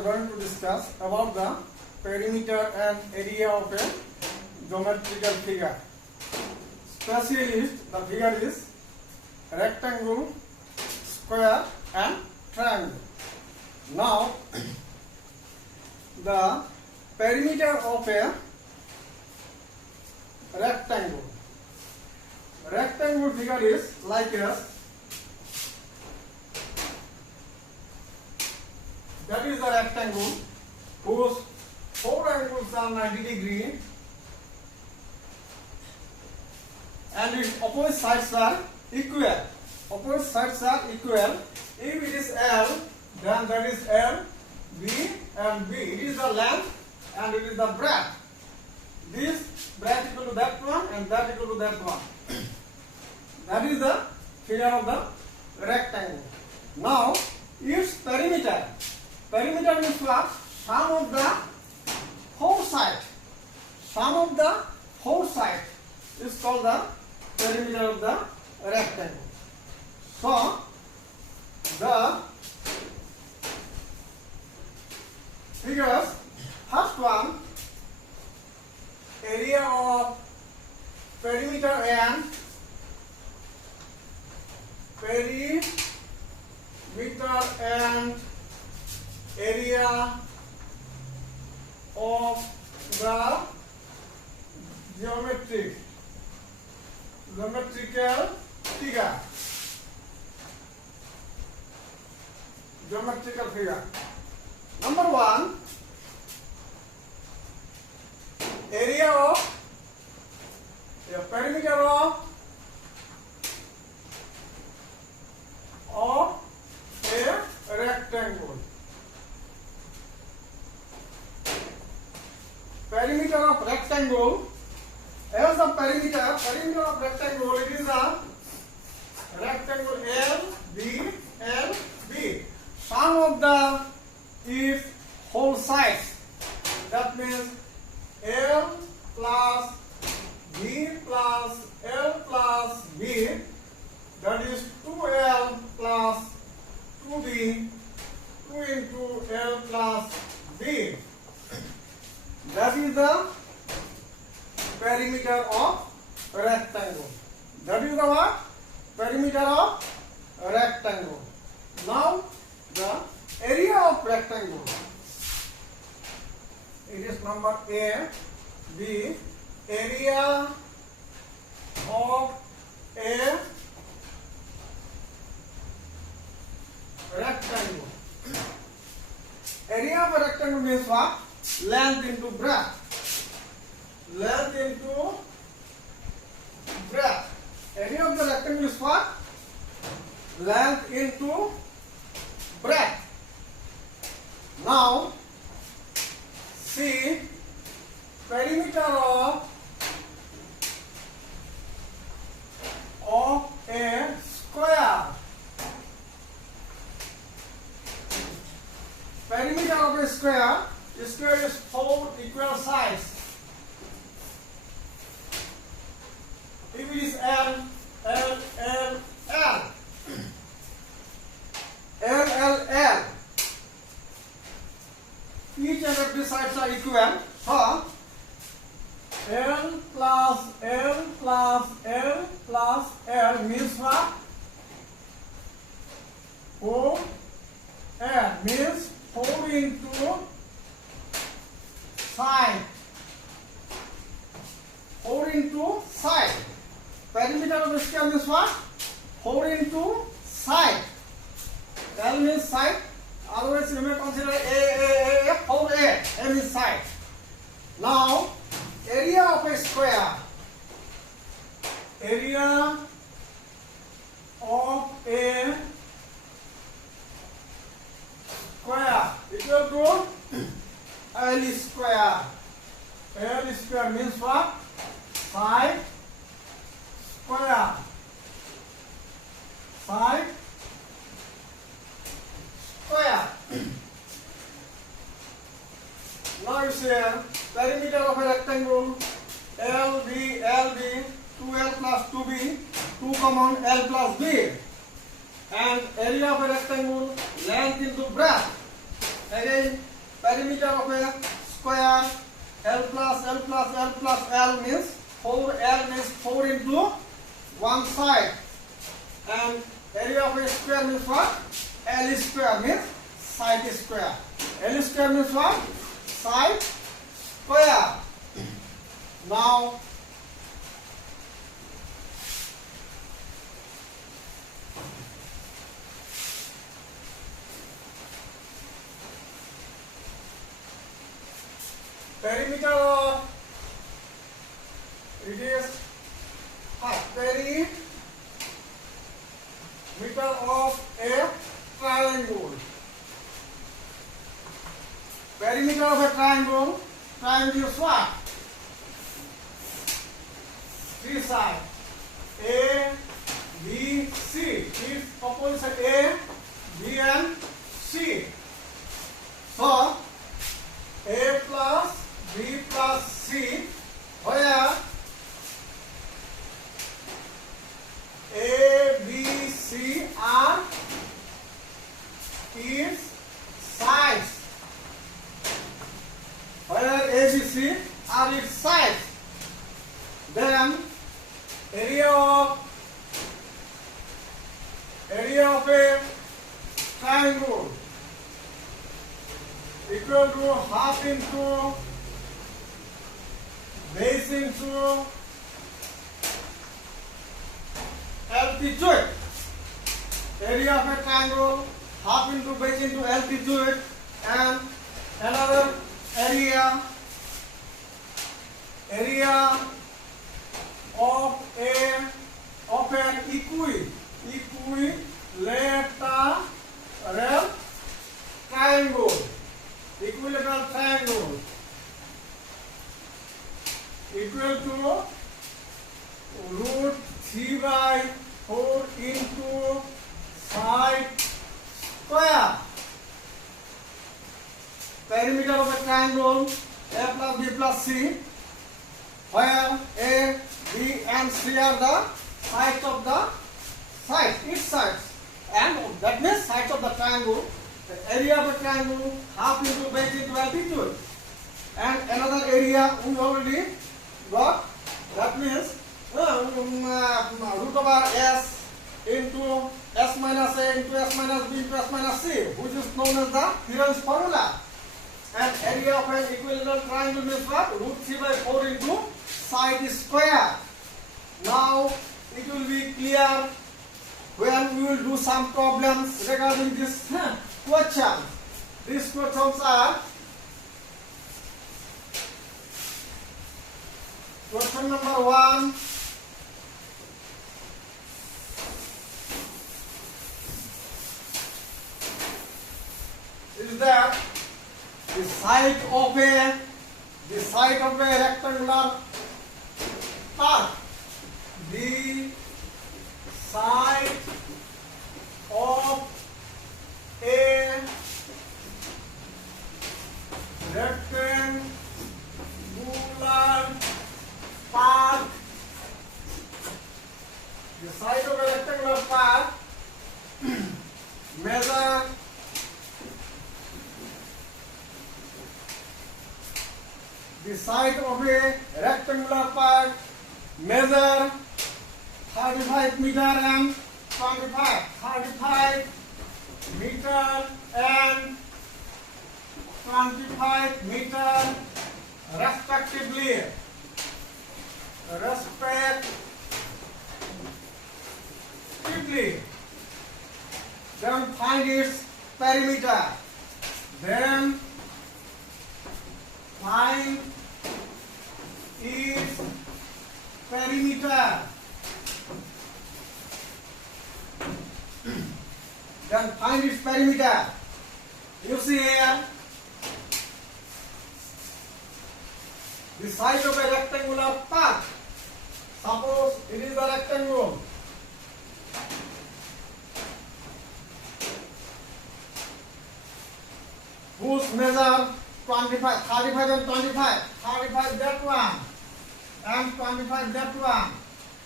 are going to discuss about the perimeter and area of a geometrical figure. Specialist, the figure is rectangle, square and triangle. Now, the perimeter of a rectangle. Rectangle figure is like a, that is the rectangle whose four angles are 90 degree and its opposite sides are equal. Opposite sides are equal. If it is L, then that is L, B and B. It is the length and it is the breadth. This breadth equal to that one and that equal to that one. That is the figure of the rectangle. Now, its perimeter. Perimeter means what? Sum of the four sides. Sum of the four sides is called the perimeter of the rectangle. So, the figures, first one, area of perimeter and area of the geometrical figure. Number one, area of perimeter of a rectangle. Perimeter of rectangle. As the perimeter of rectangle, it is a rectangle L, B. Sum of the its whole sides. That means L plus B plus L plus B. That is 2L plus 2B, 2 into L plus B. That is the perimeter of rectangle. That is the what? Perimeter of rectangle. Now, the area of rectangle. It is number A, B, area of a rectangle. Area of a rectangle means what? Length into breadth. Length into breadth. Area of the rectangle is what? Length into breadth. Now, see perimeter of a square. Perimeter of a square. The square is four equal sides. If it is L. Each and every sides are equal. So, L plus L means what? 4L means 4 into side. 4 into side. Perimeter of the square means what? 4 into side. L means side. Otherwise, you may consider A, 4A. A means side. Now, area of a square. Area of a square equal to L square. L square means what? Side square. Side square. Now you say perimeter of a rectangle LB, 2L plus 2B, 2 common L plus B. And area of a rectangle, length into breadth. Again, perimeter of a square. L plus L plus L plus L means 4L means 4 into one side, and area of a square means what? L square means side square. L square means what? Side square. Now perimeter of it is perimeter of a triangle. Perimeter of a triangle. Triangle is what? Three sides. A, B, C. Is opposite A, B, and C. So A plus B plus C, where A, B, C are its sides. Where A, B, C are its sides. Then area of a triangle equal to half into base into altitude. Area of a triangle half into base into altitude, and another area of an equilateral triangle. Equilateral triangle equal to root 3 by 4 into side square. Perimeter of a triangle A plus B plus C, where A, B and C are the sides of the sides, each sides, and that means sides of the triangle. The area of a triangle half into base into altitude, and another area we already got, that means root over S into S minus A into S minus B into S minus C, which is known as the Theorem's formula. And area of an equilateral triangle means what? Root 3 by 4 into side square. Now it will be clear when we will do some problems regarding this question. These questions are question number 1. Is that the side of a rectangular part. The side of a rectangular part. The side of a rectangular part measure the side of a rectangular part measure 35 meter and 35 meter and 25 meter respectively. Then find its perimeter. Then find its perimeter. Then find its perimeter. You see here, the side of a rectangular part. Suppose it is a rectangle. Whose measure 25, 35 and 25. 35 that one and 25 that one.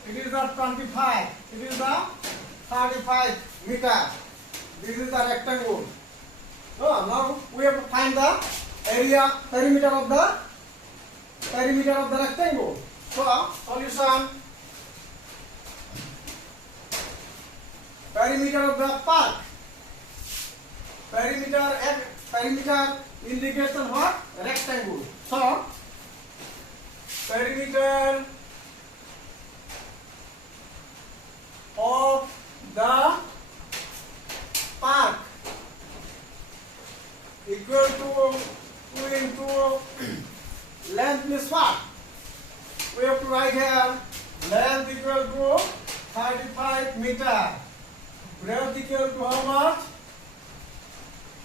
It is a 25. It is a 35 meter. This is the rectangle. So now we have to find the perimeter of the rectangle. So solution: perimeter of the park. Perimeter indication what? Rectangle. So perimeter of the park equal to 2 into length is what? We have to write here length equal to 35 meter. Breadth equal to how much?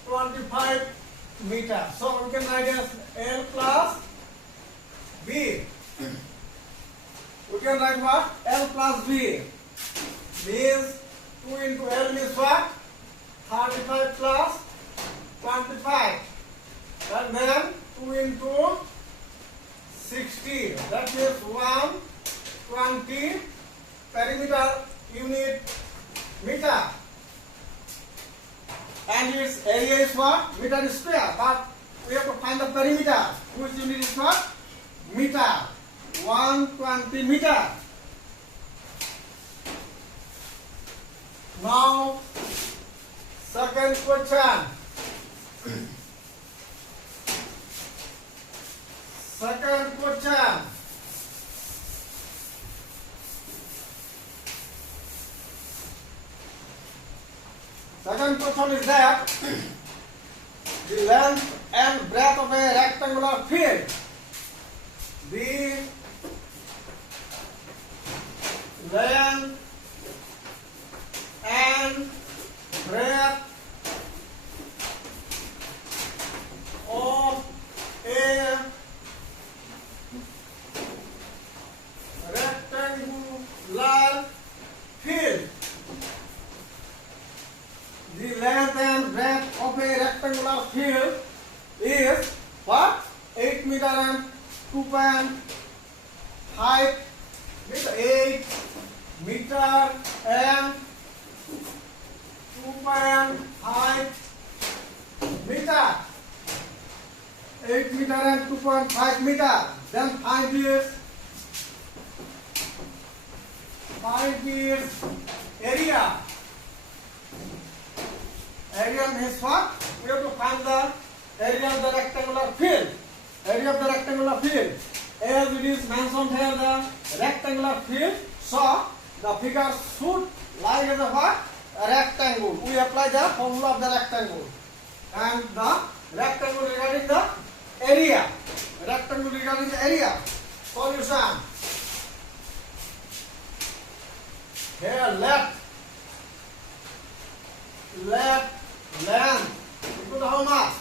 25 meter. So we can write as L plus B. We can write what? L plus B. Means 2 into L means what? 35 plus 25. And then 2 into 60. That means 120 perimeter unit meter. And its area is what? Meter square. But we have to find the perimeter. Which unit is what? Meter. 120 meter. Now, second question. Second question. Second question is that the length and breadth of a rectangular field. The length and breadth of a rectangular field. The length and breadth of a rectangular field is what? 8 meter and 2.5 meter. 8 meter and 2.5 meter. 8 meter and 2.5 meter. Then find its area. Area means what? We have to find the area of the rectangular field. Area of the rectangular field. As it is mentioned here, the rectangular field. So the figure should lie as a what? A rectangle. We apply the formula of the rectangle. And the rectangle regarding the area. Rectangle regarding the area. Solution. Here left length equal to how much?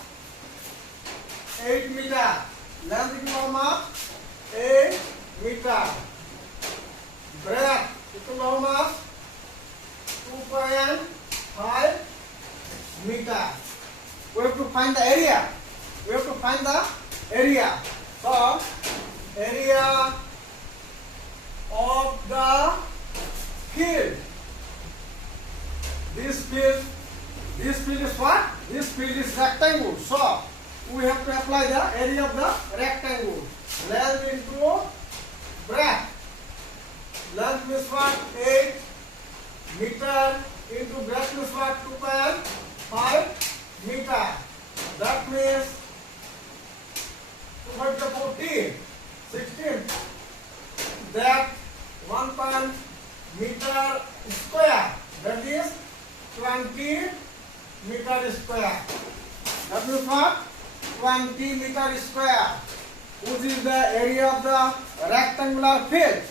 8 meter. Length equal to how much? 8 meter. Breadth equal to how much? 2.5 meter. We have to find the area. So area of the field. This field is what? This field is rectangle. So we have to apply the area of the rectangle. Length into breadth. Length is what? 8 meter into breadth is what? 2.5 meter. That means 2 by 14, 16. That 1 meter square. That is 20 meter square. That means what? 20 meter square. Which is the area of the rectangular field.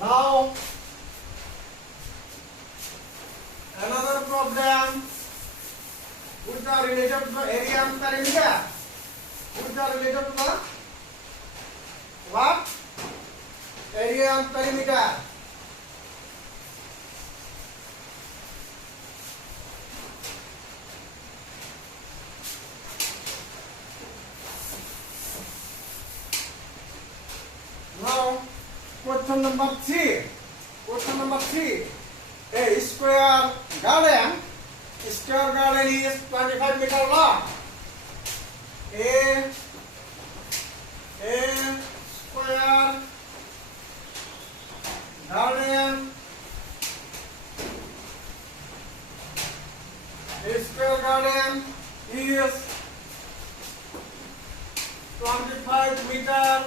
Now, another problem which are related to the area and perimeter. Which are related to the what? Area and perimeter. Now, question number 3. Question number 3. A square garden is 25 meter long. A square garden. A square garden is 25 meter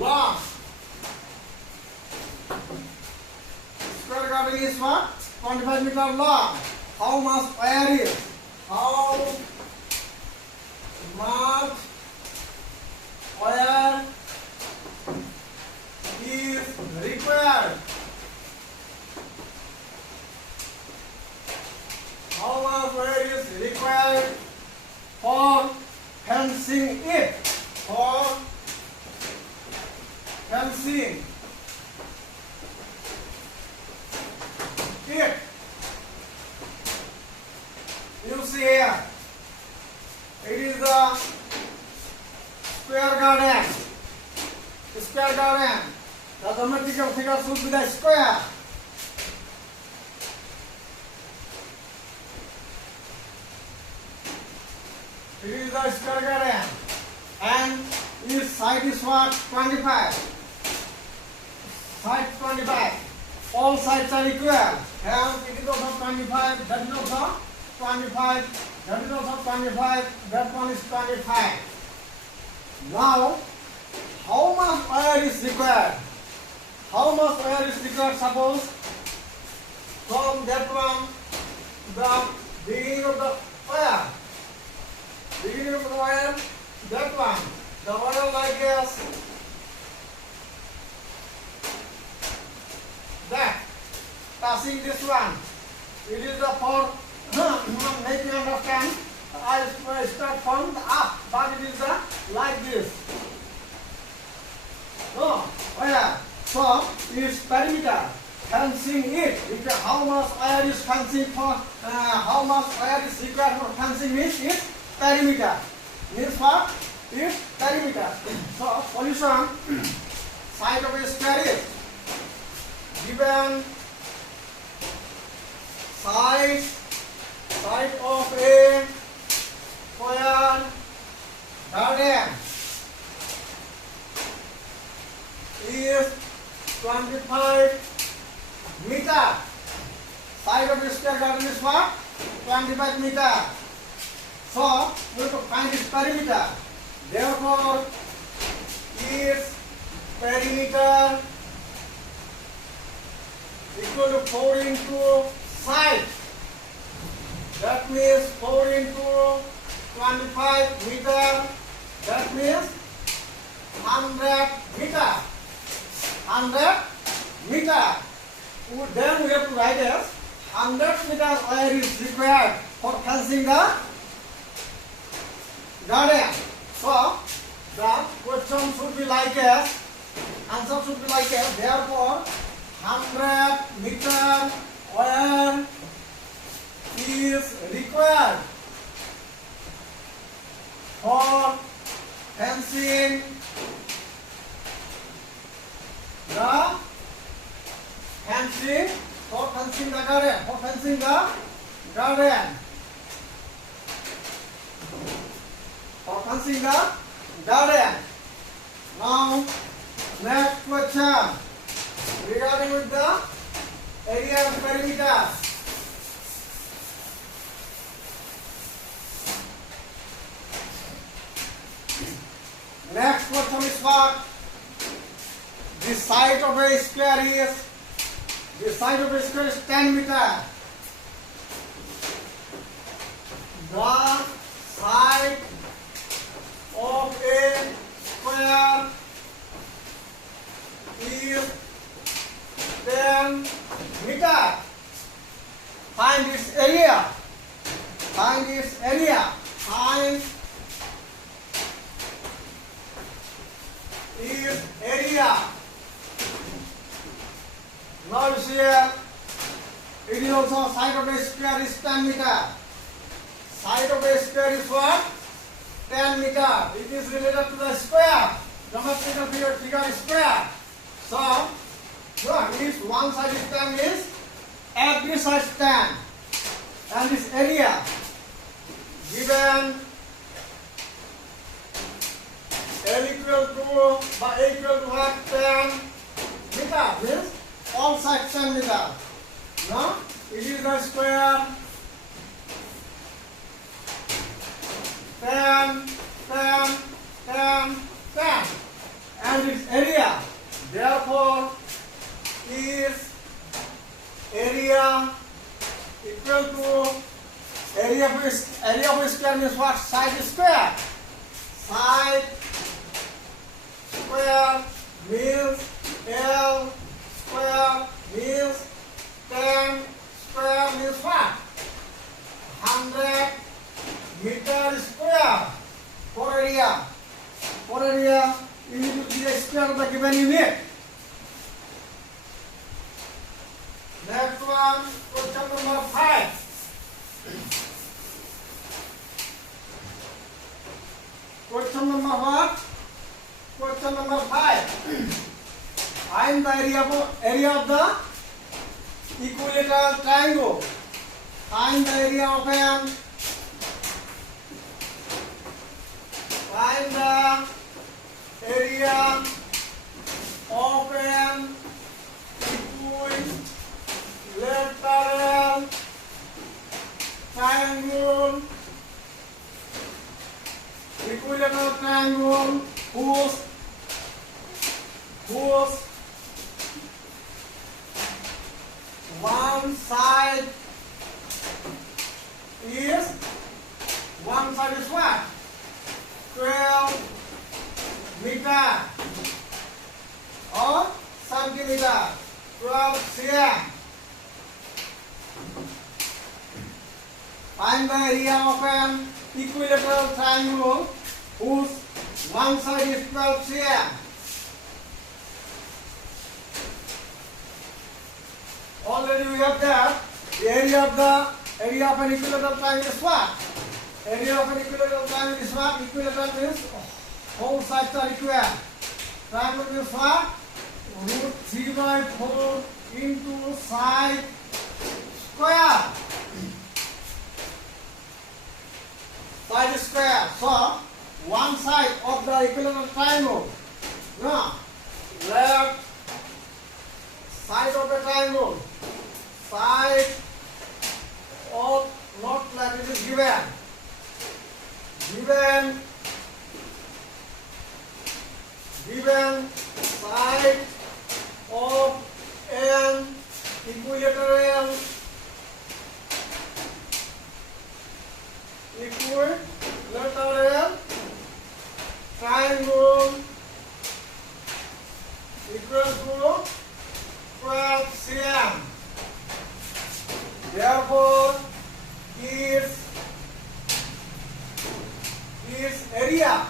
long. Square garden is what? 25 meter long. How much air is? How much air is required? How much air is required for fencing it? For fencing it. You see here, it is a square garden. Square garden. The geometrical figure should be the square. It is the square garden. And its side is what? 25. Side 25. All sides are equal. And it is also 25. That is also 25. That is also 25. That one is 25. Now, how much air is required? How much air is required? Suppose from that one, the beginning of the fire. Beginning of the wire, that one, the wire like this, that, passing this one. It is the for make you understand. I start from the up, but it is the like this. No, yeah. So its perimeter, fencing it. How much air is fencing for? How much air is required for fencing it? Is perimeter. Means what? Is perimeter. So solution, side of a square is given side of a square garden is 25 meter. Side of a square garden is what? 25 meter. So, we have to find its perimeter. Therefore, its perimeter equal to 4 into side. That means 4 into 25 meter. That means 100 meter. 100 meter. Then we have to write as 100 meter air is required for fencing the garden. So the question should be like as, answer should be like as, therefore 100 meter air is required for fencing the garden. For fencing the garden. Now, next question regarding with the area of perimeter. Next question is what? The side of a square is, the side of a square is 10 meter. The side of a square is 10 meter. Find its area. Find its area. Find its area. Now you see here, it is also side of a square is 10 meter. Side of a square is what? 10 meter. It is related to the square. Geometrical figure is square. So, if one side is 10 means every side is 10. And this area given L equal to by A equal to what? 10 meter means all sides 10 meter. Now it is the square 10, 10, 10, 10 and its area therefore is area equal to area of square means what? Side square. Side square means L square means 10 square means what? 100 meter square for area. For area, you need to be the square of the given unit. Next one, question number 5. Question number what? Question number 5. Find the area of the equilateral triangle. Find the area of an equilateral triangle. Equilateral triangle whose one side is what? 12 meter or centimeter, 12 cm. Find the area of an equilateral triangle whose one side is 12 cm. Already we have that. The area of an equilateral triangle is what? Area of an equilateral triangle is what? Equilateral means whole sides are equal. Triangle means what? Root 3 by 4 into side square. Side square. So one side of the equilateral triangle. Now left side of the triangle. Side of not left, it is given side of an equilateral triangle equal to 12 cm. Therefore its area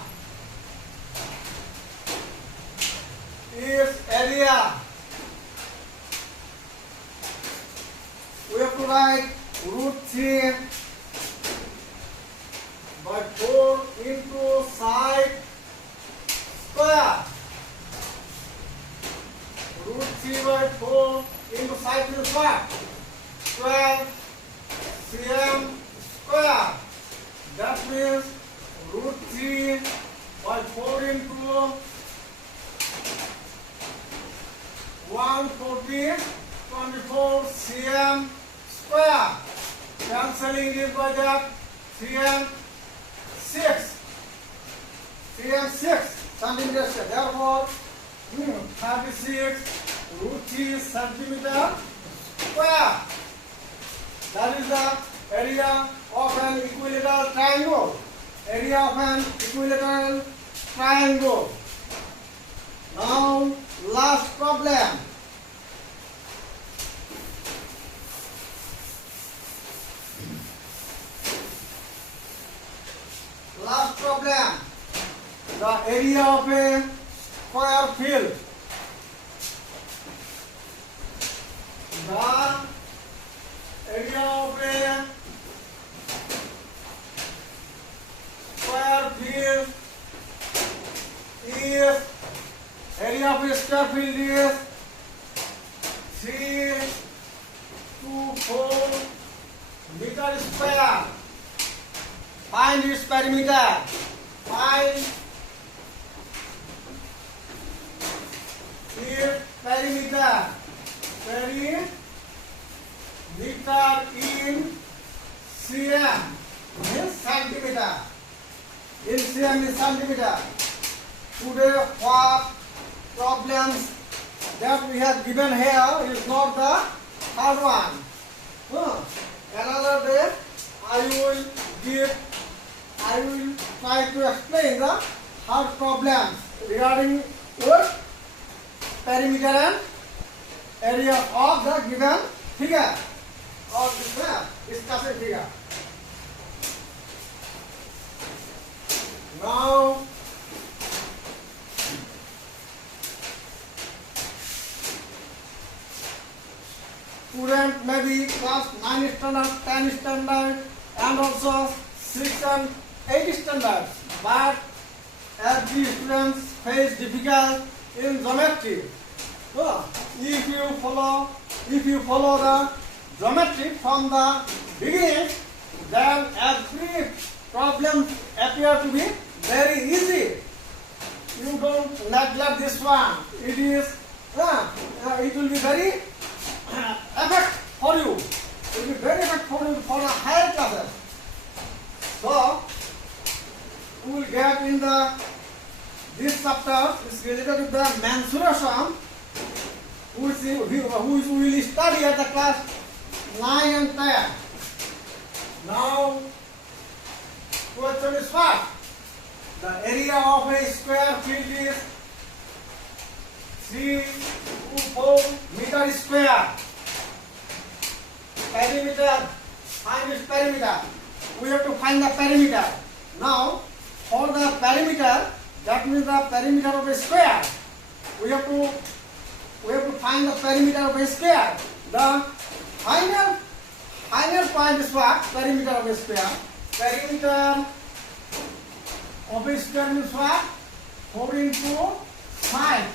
we have to write root 3 by 4 into side square. Root 3 by 4 into side means what? 12 cm square. That means root 3 by 4 into 140, 24 cm square. Cancelling this by that 3 and 6 centimeters. Therefore 36 root 3 centimeter square. That is the area of an equilateral triangle. Area of an equilateral triangle. Now last problem. Last problem. The area of a square field. The area of a square field is area of a square field is 3 to 4 meter square. Find its perimeter. Find Perimeter. Perimeter in cm means centimeter. In cm means centimeter. Today, what problems that we have given here is not the hard one. Another day, I will try to explain the hard problems regarding what perimeter and area of the given figure or discussed figure. Now, student may be class 9 standard, 10 standard, and also 6 and 8 standards. But every student face difficult in geometry. So, if you follow the geometry from the beginning, then every problem appear to be very easy. You don't neglect this one. It will be very effect for you. It will be very effect for you for the higher classes. So, we will get in this chapter is related to the mensuration, which we will study at the class 9 and 10. Now, question is what? The area of a square field is 324 meter square. Perimeter, find its perimeter. We have to find the perimeter. Now, for the perimeter, that means the perimeter of a square. We have to find the perimeter of a square. The final point is what? Perimeter of a square. Perimeter of a square means what? 4 into side.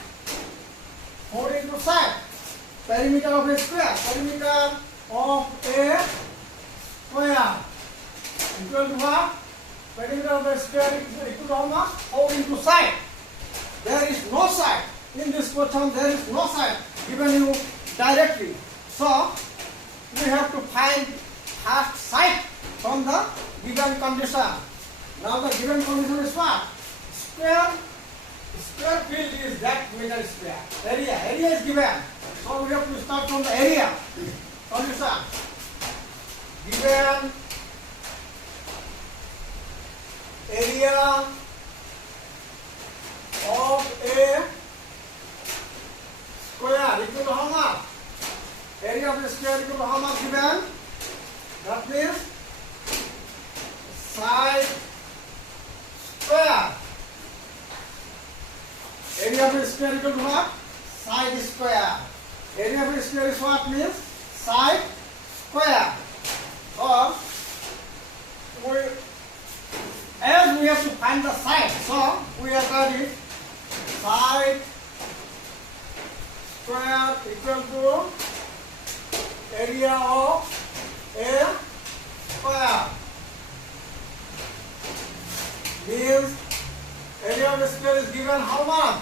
4 into side. Perimeter of a square. Perimeter of a square equal to what? Perimeter of a square is equal to how much? 4 into side. There is no side. In this question, there is no side given you directly. So, we have to find first side from the given condition. Now, the given condition is what? Square field is that meter square. Area is given. So, we have to start from the area condition. Given area of a square equal to how much? Area of a square equal to how much given? That means side square. Area of a square equal to what? Side square. Area of a square is what means? Side square. Or as we have to find the side, so we have got it. Side square equal to area of a square. Means area of a square is given how much?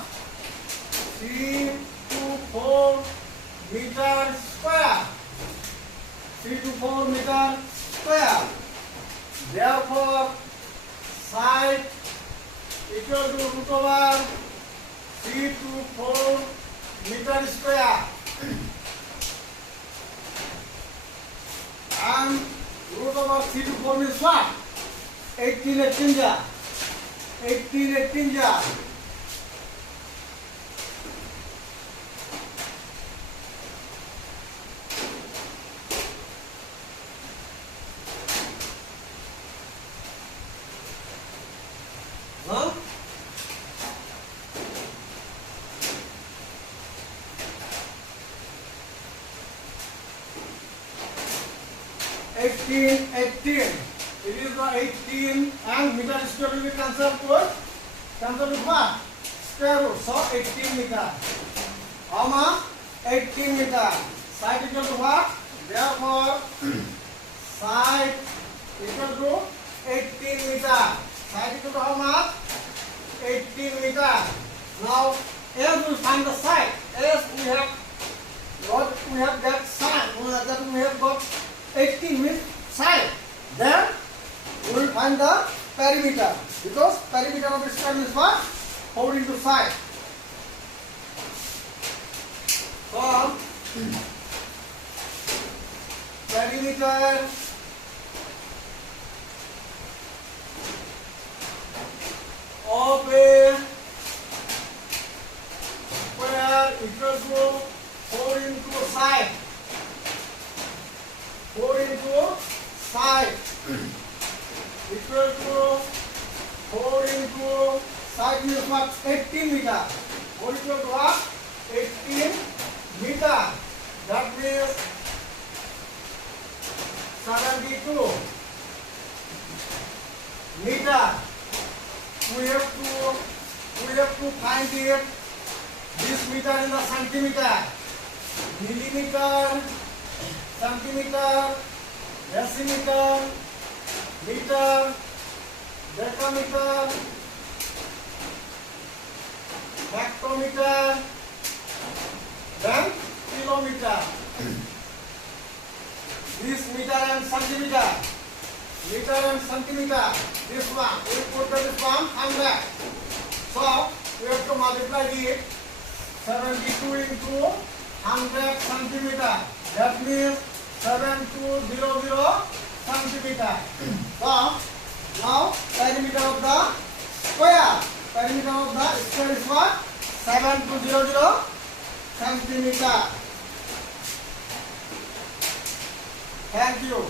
324 meter square. 324 meter square. Therefore, side equal to root over 324 meter square. And root over 324 means what? 18 jar. 18 jar. Huh? 18. It is the 18 and meter square will be cancelled with what? Square root. So 18 meter. How much? 18 meter. Side equal to what? Therefore, side equal to 18 meter. Side equal to how much? 18 meter. Now, as we find the side, as we have Perimeter of a square equal to 4 into side. 4 into side equal to 4 into side means what? 18 meter. 4 equal to what? 18 meter. That means 72 meter. We have to find it. This meter in the centimeter. Millimeter, centimeter, decimeter, meter, decameter, hectometer, then kilometer. This meter and centimeter. Meter and centimeter. This one. We put this one 100. So we have to multiply it. 72 into 100 centimeter. That means 7200 centimeter. So now perimeter of the square. Perimeter of the square is what? 7200 centimeter. Thank you.